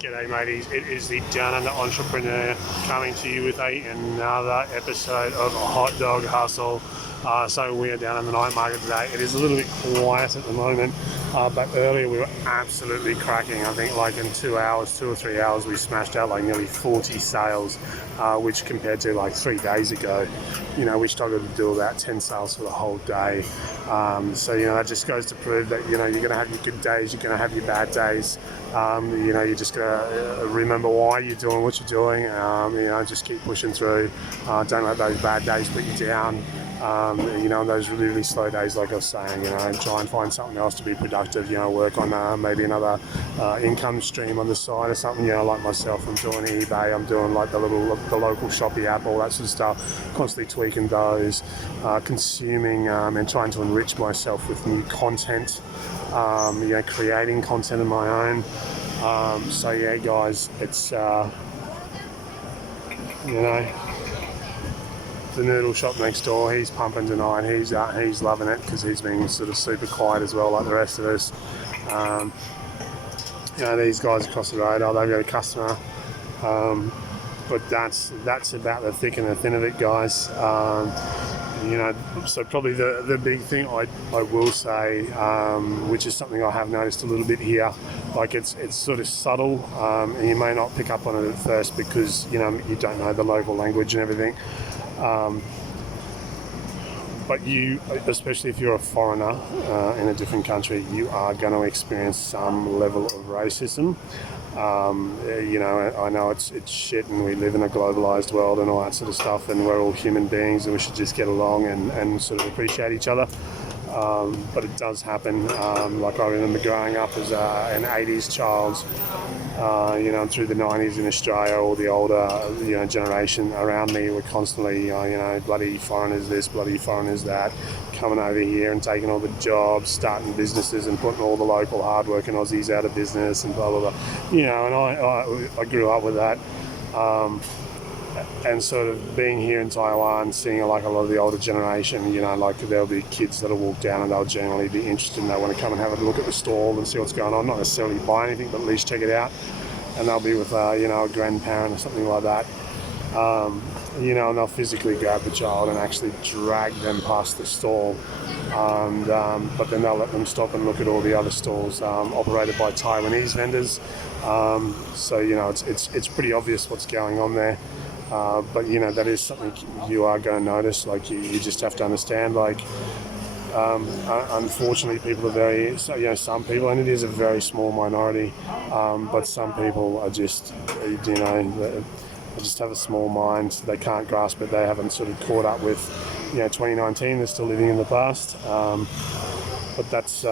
G'day mateys, it is the Downunder entrepreneur coming to you with another episode of Hot Dog Hustle. So we are down in the night market today. It is a little bit quiet at the moment, but earlier we were absolutely cracking. I think like in 2 or 3 hours, we smashed out like nearly 40 sales, which compared to like 3 days ago, we struggled to do about 10 sales for the whole day. So that just goes to prove that, you're going to have your good days, you're going to have your bad days. You're just going to remember why you're doing what you're doing. Just keep pushing through. Don't let those bad days put you down. On those really, really slow days, like I was saying, try and find something else to be productive, work on maybe another income stream on the side or something, like myself, I'm doing eBay, I'm doing like the local Shopee app, all that sort of stuff, constantly tweaking those, consuming and trying to enrich myself with new content, creating content of my own. So yeah, guys, it's, the noodle shop next door, he's pumping tonight. He's loving it because he's been sort of super quiet as well, like the rest of us. These guys across the road, they've got a customer. But that's about the thick and the thin of it, guys. So probably the big thing I will say, which is something I have noticed a little bit here, like it's sort of subtle, and you may not pick up on it at first because you don't know the local language and everything. But you, especially if you're a foreigner in a different country, you are going to experience some level of racism. I know it's shit and we live in a globalized world and all that sort of stuff, and we're all human beings and we should just get along and sort of appreciate each other. But it does happen. Like I remember growing up as an 80s child, through the 90s in Australia, all the older, generation around me were constantly, bloody foreigners this, bloody foreigners that, coming over here and taking all the jobs, starting businesses and putting all the local hard-working Aussies out of business and blah, blah, blah. And I grew up with that. And sort of being here in Taiwan, seeing like a lot of the older generation, like there'll be kids that'll walk down and they'll generally be interested and they want to come and have a look at the stall and see what's going on, not necessarily buy anything, but at least check it out. And they'll be with, a grandparent or something like that. And they'll physically grab the child and actually drag them past the stall. But then they'll let them stop and look at all the other stalls operated by Taiwanese vendors. So it's pretty obvious what's going on there. But that is something you are going to notice. Like you just have to understand. Like unfortunately, people are very, some people, and it is a very small minority. But some people are just, they just have a small mind. They can't grasp it. They haven't sort of caught up with, 2019. They're still living in the past. But that's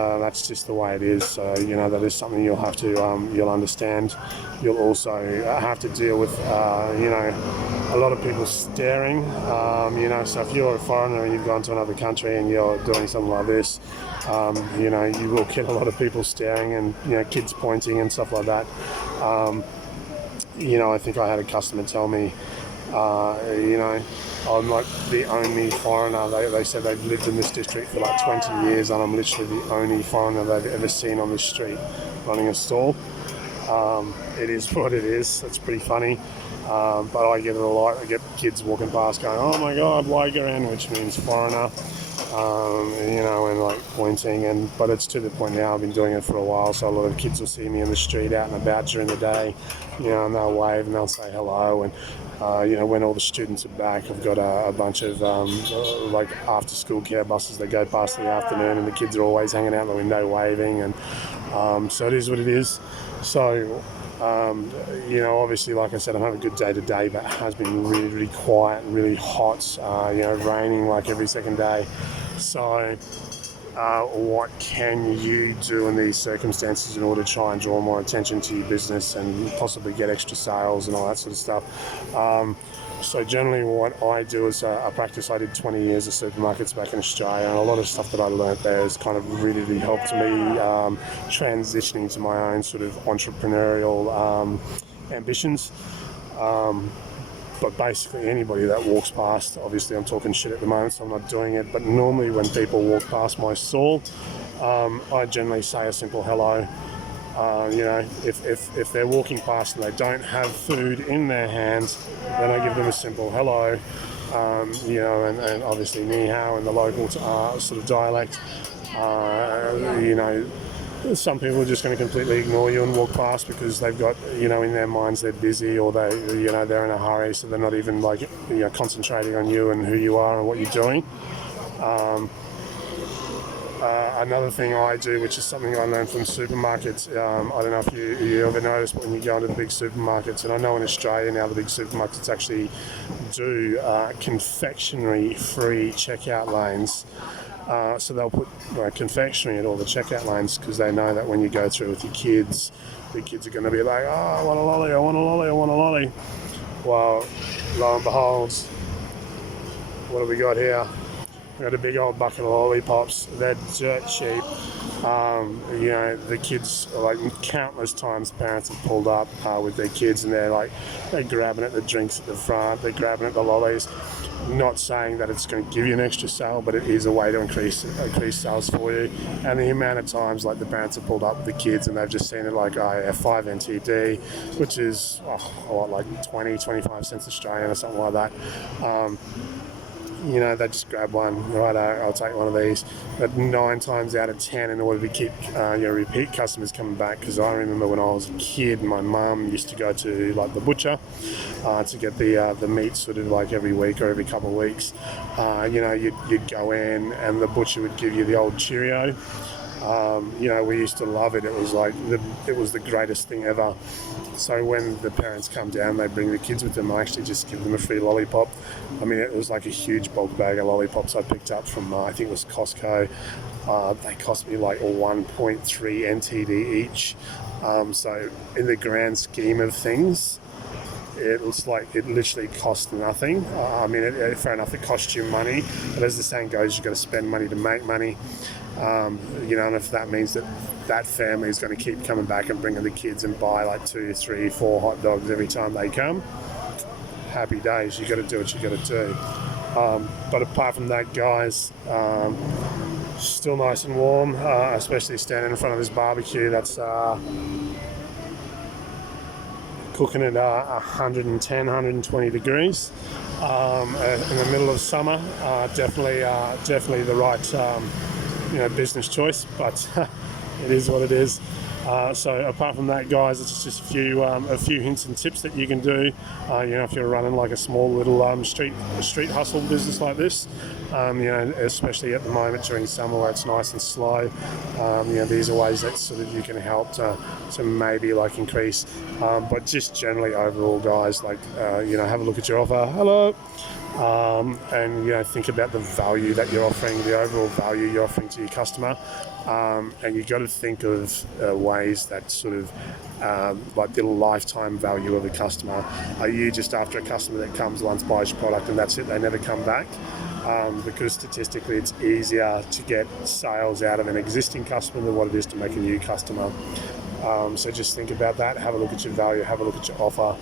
just the way it is. So that is something you'll have to you'll understand. You'll also have to deal with a lot of people staring. So if you're a foreigner and you've gone to another country and you're doing something like this, you will get a lot of people staring and kids pointing and stuff like that. I think I had a customer tell me, I'm like the only foreigner. They said they've lived in this district for like 20 years and I'm literally the only foreigner they've ever seen on the street running a stall. It is what it is. It's pretty funny. But I get it a lot. I get kids walking past going, oh my God, Waigaran, which means foreigner. And like pointing, but it's to the point now, I've been doing it for a while, so a lot of kids will see me in the street out and about during the day, and they'll wave and they'll say hello, and when all the students are back, I've got a bunch of like after school care buses that go past in the afternoon, and the kids are always hanging out the window waving, and so it is what it is. So obviously, like I said, I'm having a good day today, but it has been really, really quiet and really hot, raining like every second day. So what can you do in these circumstances in order to try and draw more attention to your business and possibly get extra sales and all that sort of stuff? So generally what I do is a practice. I did 20 years of supermarkets back in Australia, and a lot of stuff that I learned there has kind of really, really helped me transitioning to my own sort of entrepreneurial ambitions. But basically anybody that walks past, obviously I'm talking shit at the moment, so I'm not doing it, but normally when people walk past my stall, I generally say a simple hello. You know, if they're walking past and they don't have food in their hands, then I give them a simple hello, you know, and obviously ni hao in the local sort of dialect. You know, some people are just going to completely ignore you and walk past because they've got, you know, in their minds they're busy, or they, you know, they're in a hurry, so they're not even like, you know, concentrating on you and who you are and what you're doing. Another thing I do, which is something I learned from supermarkets, I don't know if you ever noticed, but when you go into the big supermarkets, and I know in Australia now the big supermarkets actually do confectionery-free checkout lanes. So they'll put confectionery at all the checkout lanes because they know that when you go through with your kids, the kids are going to be like, oh, I want a lolly, I want a lolly, I want a lolly. Well, lo and behold, what have we got here? We've got a big old bucket of lollipops. They're dirt cheap. You know, the kids, like countless times, parents have pulled up with their kids and they're grabbing at the drinks at the front, they're grabbing at the lollies. Not saying that it's going to give you an extra sale, but it is a way to increase sales for you. And the amount of times like the parents have pulled up with the kids and they've just seen it like 5 NTD, which is like 20, 25 cents Australian or something like that. You know, they just grab one, right, I'll take one of these. But 9 times out of 10, in order to keep repeat customers coming back, because I remember when I was a kid, my mum used to go to like the butcher to get the meat sort of like every week or every couple of weeks. You know, you'd go in and the butcher would give you the old Cheerio. You know, we used to love it. It was like it was the greatest thing ever. So when the parents come down, they bring the kids with them. I actually just give them a free lollipop. I mean, it was like a huge bulk bag of lollipops I picked up from I think it was Costco. They cost me like 1.3 NTD each. So in the grand scheme of things, it was like it literally cost nothing. I mean, fair enough, it costs you money, but as the saying goes, you've got to spend money to make money. You know, and if that means that family is going to keep coming back and bringing the kids and buy like 2, 3, 4 hot dogs every time they come, happy days. You got to do what you got to do. But apart from that, guys, still nice and warm, especially standing in front of this barbecue. That's cooking at 110, 120 degrees in the middle of summer. Definitely the right business choice, but it is what it is. So apart from that, guys, it's just a few hints and tips that you can do. You know, if you're running like a small little street hustle business like this, you know, especially at the moment during summer where it's nice and slow, you know, these are ways that sort of you can help to maybe like increase. But just generally overall, guys, like you know, have a look at your offer. Hello. And you know, think about the value that you're offering, the overall value you're offering to your customer, and you've got to think of ways that sort of like the lifetime value of a customer. Are you just after a customer that comes once, buys your product, and that's it, they never come back? Because statistically it's easier to get sales out of an existing customer than what it is to make a new customer. So just think about that, have a look at your value, have a look at your offer.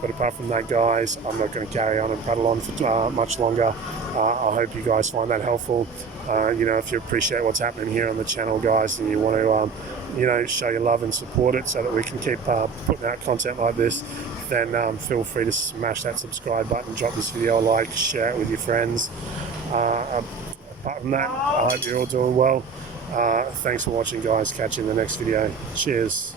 But apart from that, guys, I'm not going to carry on and prattle on for much longer. I hope you guys find that helpful. You know, if you appreciate what's happening here on the channel, guys, and you want to, you know, show your love and support it so that we can keep putting out content like this, then feel free to smash that subscribe button, drop this video a like, share it with your friends. Apart from that, I hope you're all doing well. Thanks for watching, guys. Catch you in the next video. Cheers.